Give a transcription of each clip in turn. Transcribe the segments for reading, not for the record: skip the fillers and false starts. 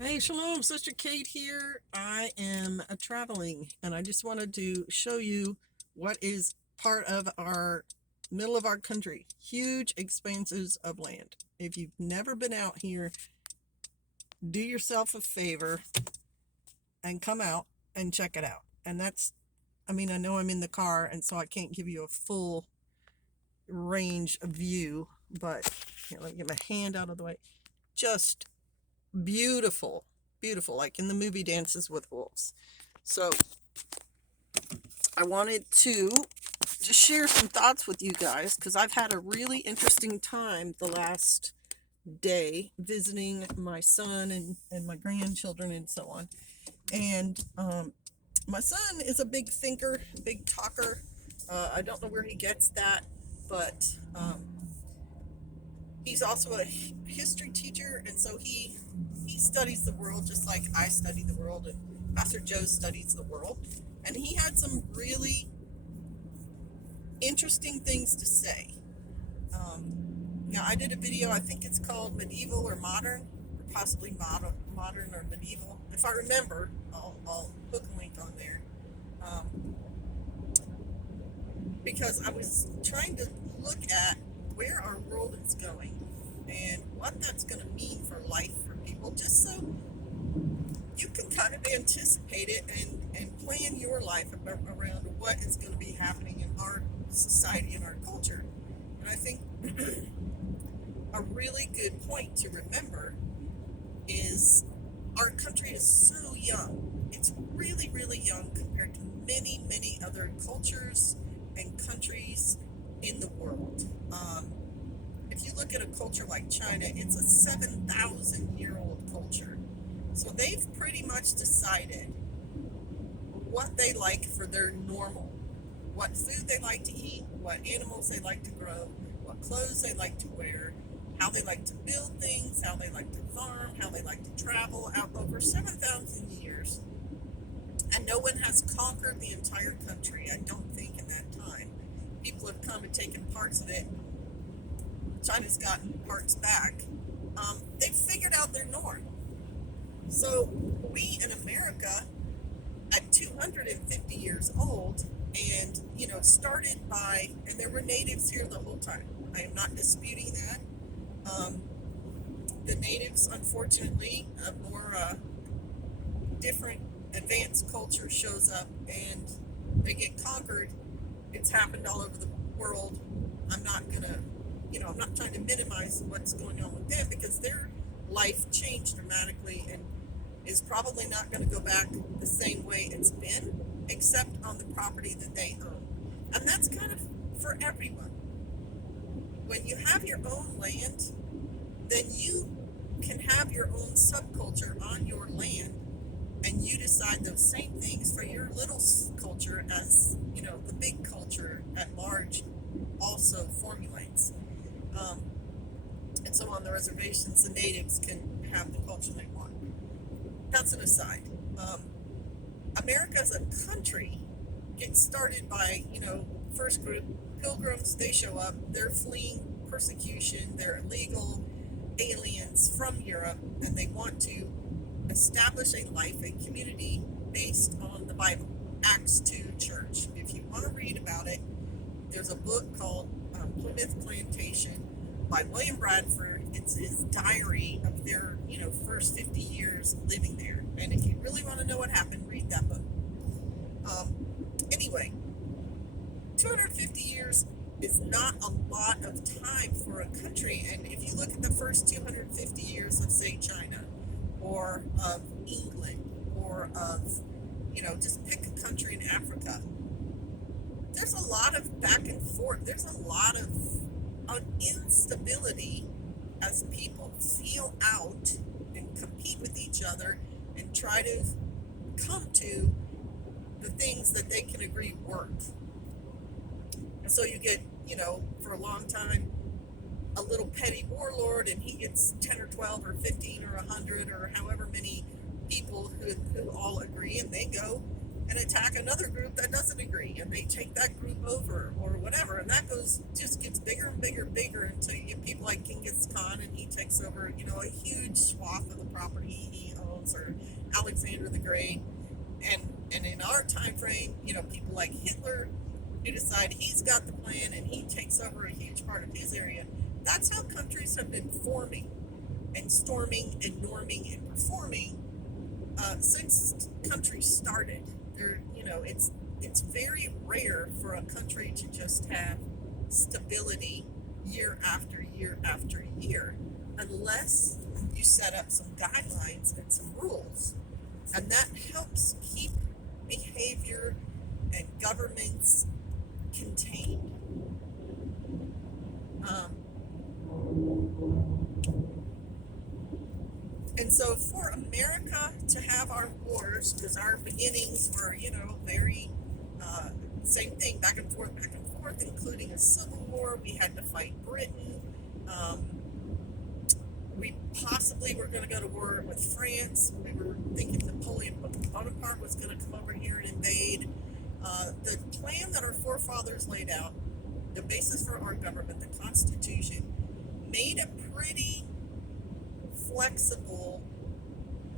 Hey, Shalom, Sister Kate here. I am traveling and I just wanted to show you what is part of our middle of our country. Huge expanses of land. If you've never been out here, do yourself a favor and come out and check it out. And I know I'm in the car and so I can't give you a full range of view, but here, let me get my hand out of the way. Just beautiful, beautiful, like in the movie Dances with Wolves. So I wanted to just share some thoughts with you guys because I've had a really interesting time the last day visiting my son and my grandchildren and so on. And my son is a big thinker, big talker. I don't know where he gets that, but he's also a history teacher, and so he studies the world just like I study the world, and Pastor Joe studies the world. And he had some really interesting things to say. Now, I did a video, I think it's called Medieval or Modern, or possibly modern or Medieval. If I remember, I'll hook a link on there. Because I was trying to look at where our world is going and what that's going to mean for life for people, just so you can kind of anticipate it and plan your life around what is going to be happening in our society and our culture. And I think a really good point to remember is our country is so young. It's really, really young compared to many, many other cultures and countries in the world. If you look at a culture like China, it's a 7,000-year-old culture. So they've pretty much decided what they like for their normal, what food they like to eat, what animals they like to grow, what clothes they like to wear, how they like to build things, how they like to farm, how they like to travel out over 7,000 years. And no one has conquered the entire country, I don't think, in that time. People have come and taken parts of it. China's gotten parts back. They've figured out their norm. So we in America, at 250 years old, and started by, and there were natives here the whole time. I am not disputing that. The natives, unfortunately, a more different advanced culture shows up and they get conquered. It's happened all over the world. I'm not trying to minimize what's going on with them because their life changed dramatically and is probably not going to go back the same way it's been, except on the property that they own. And that's kind of for everyone. When you have your own land, then you can have your own subculture on your land, and you decide those same things for your little culture as, the big culture at large also formulates. And so on the reservations, the natives can have the culture they want. That's an aside. America as a country gets started by, first group, pilgrims, they show up, they're fleeing persecution, they're illegal aliens from Europe, and they want to establish a life, a community based on the Bible. Acts 2 Church. If you want to read about it, there's a book called Plymouth Plantation by William Bradford. It's his diary of their, first 50 years living there. And if you really want to know what happened, read that book. Anyway, 250 years is not a lot of time for a country. And if you look at the first 250 years of, say, China, or of England, or of, just pick a country in Africa, there's a lot of back and forth. There's a lot of instability as people feel out and compete with each other and try to come to the things that they can agree work. And so you get, for a long time, a little petty warlord, and he gets 10 or 12 or 15 or 100 or however many people who all agree, and they go and attack another group that doesn't agree, and they take that group over or whatever, and that just gets bigger and bigger and bigger until you get people like Genghis Khan, and he takes over, a huge swath of the property he Renaissance or Alexander the Great. And in our time frame, people like Hitler who decide he's got the plan and he takes over a huge part of his area. That's how countries have been forming and storming and norming and performing since countries started. It's very rare for a country to just have stability year after year after year, unless you set up some guidelines and some rules, and that helps keep behavior and governments contained. And so for America to have our wars, because our beginnings were, very same thing, back and forth, including a civil war. We had to fight Britain. We possibly were going to go to war with France. We were thinking Napoleon Bonaparte was going to come over here and invade. The plan that our forefathers laid out, the basis for our government, the Constitution, made a pretty flexible,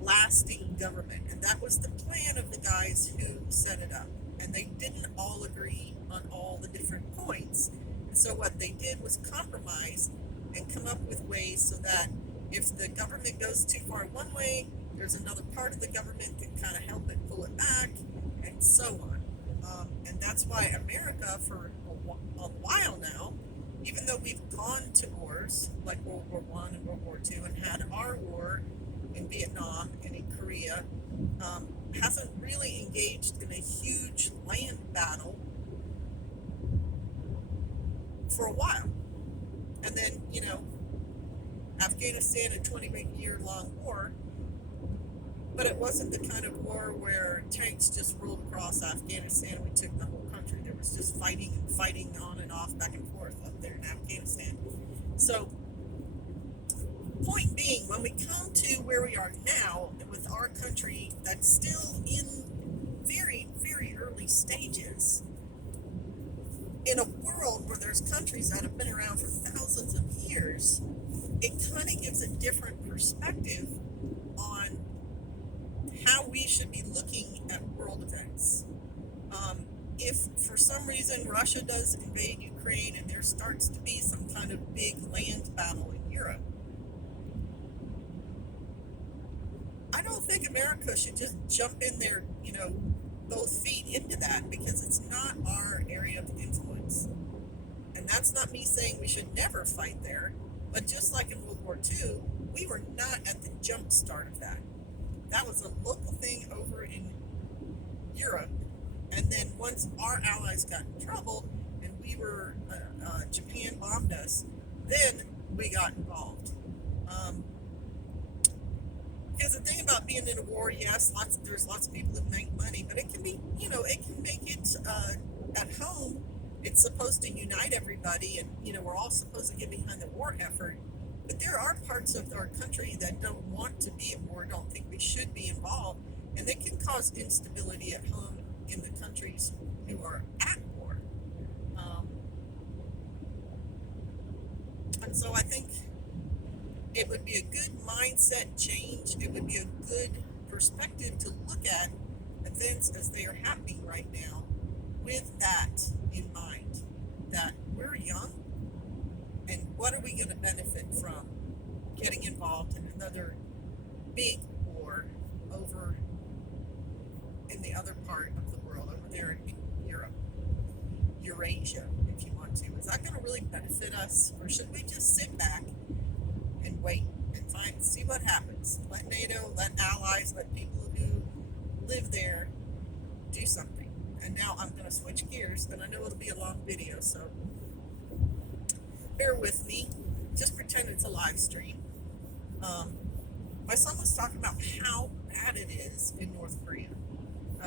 lasting government. And that was the plan of the guys who set it up. And they didn't all agree on all the different points. And so what they did was compromise and come up with ways so that if the government goes too far one way, there's another part of the government that kind of help it pull it back, and so on. And that's why America, for a while now, even though we've gone to wars like World War I and World War II and had our war in Vietnam and in Korea, hasn't really engaged in a huge land battle for a while. And then, Afghanistan, a 20-year-long war, but it wasn't the kind of war where tanks just rolled across Afghanistan and we took the whole country. There was just fighting on and off, back and forth up there in Afghanistan. So, point being, when we come to where we are now, with our country that's still in very, very early stages, in a world where there's countries that have been around for thousands of years, it kind of gives a different perspective on how we should be looking at world events. If for some reason Russia does invade Ukraine and there starts to be some kind of big land battle in Europe, I don't think America should just jump in there, both feet into that, because it's not our area of influence. And that's not me saying we should never fight there, but just like in World War II, we were not at the jump start of that. That was a local thing over in Europe, and then once our allies got in trouble and Japan bombed us, then we got involved. Because the thing about being in a war, yes, there's lots of people that make money, but it can be, it can make it at home. It's supposed to unite everybody, and we're all supposed to get behind the war effort. But there are parts of our country that don't want to be at war, don't think we should be involved, and it can cause instability at home in the countries who are at war. And so I think it would be a good mindset change. It would be a good perspective to look at events as they are happening right now with that in mind, that we're young, and what are we going to benefit from getting involved in another big war over in the other part of the world, over there in Europe, Eurasia, if you want to. Is that going to really benefit us, or should we just sit back and wait and see what happens? Let NATO, let allies, let people who live there do something. And now I'm going to switch gears, and I know it'll be a long video, so bear with me. Just pretend it's a live stream. My son was talking about how bad it is in North Korea.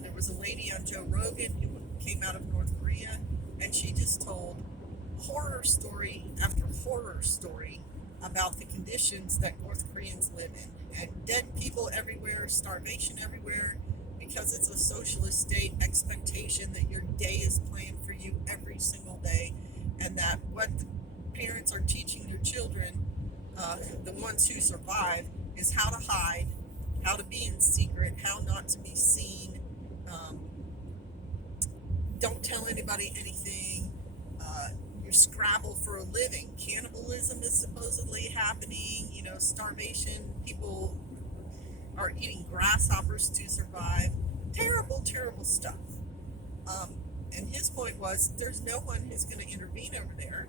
There was a lady on Joe Rogan who came out of North Korea, and she just told horror story after horror story about the conditions that North Koreans live in, and dead people everywhere, starvation everywhere, because it's a socialist state, expectation that your day is planned for you every single day, and that what the parents are teaching their children, the ones who survive, is how to hide how to be in secret, how not to be seen. Um, don't tell anybody anything. You scrabble for a living. Cannibalism is supposedly happening. Starvation. People are eating grasshoppers to survive. Terrible, terrible stuff. And his point was there's no one who's going to intervene over there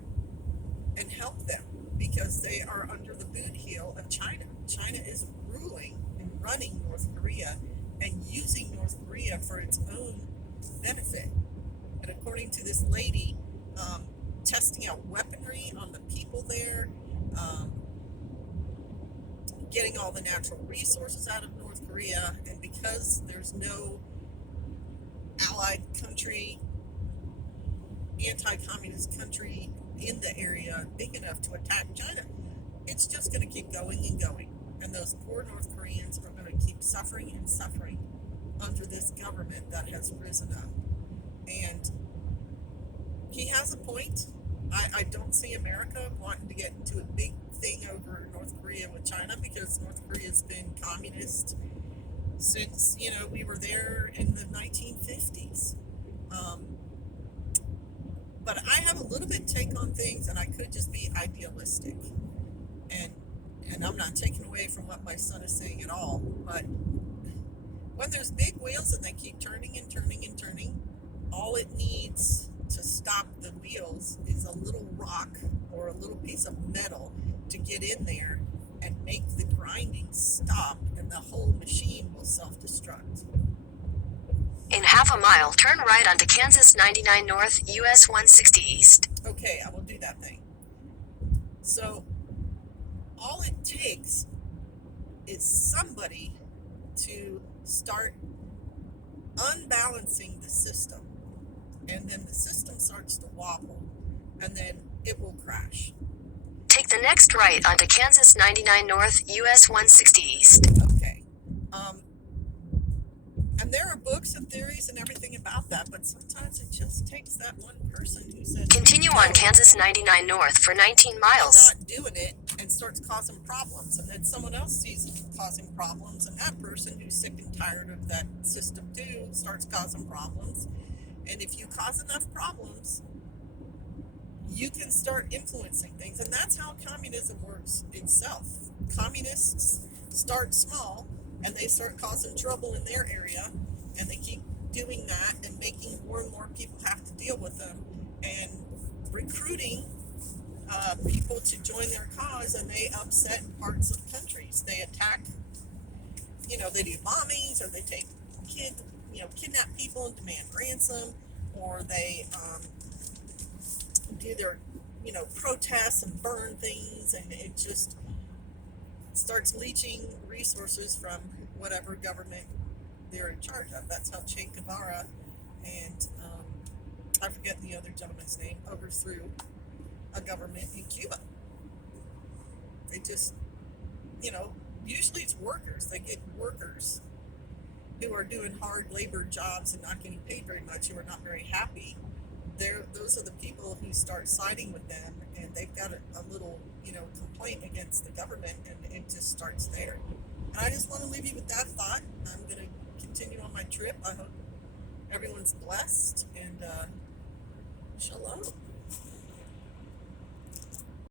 and help them because they are under the boot heel of China. China is ruling and running North Korea and using North Korea for its own benefit. And according to this lady, testing out weaponry on the people there, getting all the natural resources out of North Korea, and because there's no allied country, anti-communist country in the area big enough to attack China, it's just going to keep going and going. And those poor North Koreans are going to keep suffering and suffering under this government that has risen up. And he has a point. I don't see America wanting to get into a big thing over North Korea with China because North Korea's been communist since, we were there in the 1950s. But I have a little bit take on things, and I could just be idealistic. And I'm not taking away from what my son is saying at all. But when there's big wheels and they keep turning and turning and turning, all it needs to stop the wheels is a little rock or a little piece of metal to get in there and make the grinding stop, and the whole machine will self-destruct. In half a mile, turn right onto Kansas 99 North, US 160 East. Okay, I will do that thing. So, all it takes is somebody to start unbalancing the system, and then the system starts to wobble, and then it will crash. Take the next right onto Kansas 99 North, US 160 East. Okay. And there are books and theories and everything about that, but sometimes it just takes that one person who says, Continue on Kansas 99 North for 19 miles. Not doing it and starts causing problems, and then someone else sees it causing problems, and that person who's sick and tired of that system too starts causing problems. And if you cause enough problems, you can start influencing things, and that's how communism works itself. Communists start small, and they start causing trouble in their area, and they keep doing that and making more and more people have to deal with them, and recruiting people to join their cause, and they upset parts of countries. They attack, they do bombings, or they take kidnap people and demand ransom, or they do their, protests and burn things, and it just starts leeching resources from whatever government they're in charge of. That's how Che Guevara and I forget the other gentleman's name overthrew a government in Cuba. They just, usually it's workers. They get workers who are doing hard labor jobs and not getting paid very much, who are not very happy. Those are the people who start siding with them, and they've got a little, complaint against the government, and it just starts there. And I just want to leave you with that thought. I'm going to continue on my trip. I hope everyone's blessed, and shalom.